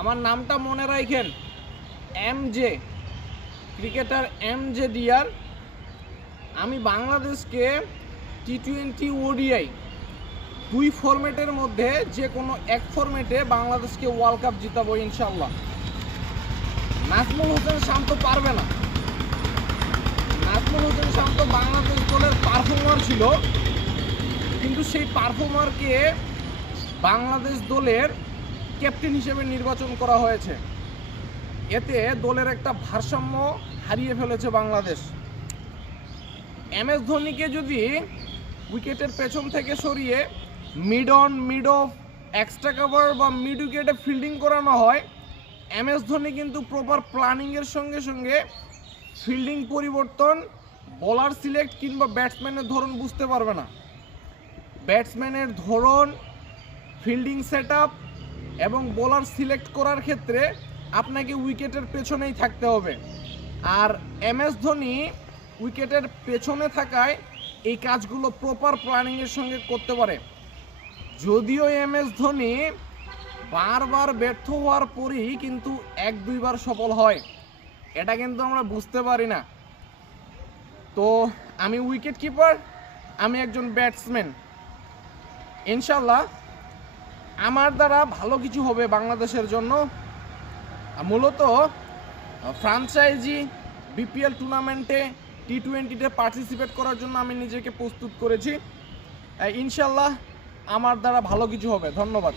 আমার নামটা মনে রাখেন, MJ, ক্রিকেটার MJ ডিয়ার। আমি বাংলাদেশকে T20 ODI 2 ফরম্যাটের মধ্যে যে কোনো এক ফরম্যাটে বাংলাদেশকে ওয়ার্ল্ড কাপ জিতাবো ইনশাল্লাহ। নাজমুল হোসেন শান্ত পারবে না। নাজমুল হোসেন শান্ত বাংলাদেশ দলের পারফর্মার ছিল, কিন্তু সেই পারফর্মারকে বাংলাদেশ দলের ক্যাপ্টেন হিসেবে নির্বাচন করা হয়েছে। এতে দলের একটা ভারসাম্য হারিয়ে ফেলেছে বাংলাদেশ। MS ধোনিকে যদি উইকেটের পেছন থেকে সরিয়ে mid on, mid of, extra cover বা মিড উইকেটে ফিল্ডিং করানো হয়, MS ধোনি কিন্তু প্রপার প্ল্যানিংয়ের সঙ্গে সঙ্গে ফিল্ডিং পরিবর্তন, বোলার সিলেক্ট কিংবা ব্যাটসম্যানের ধরন বুঝতে পারবে না। ব্যাটসম্যানের ধরন, ফিল্ডিং সেট আপ এবং বোলার সিলেক্ট করার ক্ষেত্রে আপনাকে উইকেটের পেছনেই থাকতে হবে। আর MS ধোনি উইকেটের পেছনে থাকায় এই কাজগুলো প্রপার প্ল্যানিংয়ের সঙ্গে করতে পারে। যদিও MS ধোনি বারবার ব্যর্থ হওয়ার পরেই কিন্তু 1-2 বার সফল হয়, এটা কিন্তু আমরা বুঝতে পারি না। তো আমি উইকেট কিপার, আমি একজন ব্যাটসম্যান। ইনশাল্লাহ আমার দ্বারা ভালো কিছু হবে বাংলাদেশের জন্য। মূলত ফ্রাঞ্চাইজি BPL টুর্নামেন্টে T20-তে পার্টিসিপেট করার জন্য আমি নিজেকে প্রস্তুত করেছি। ইনশাল্লাহ আমার দ্বারা ভালো কিছু হবে। ধন্যবাদ।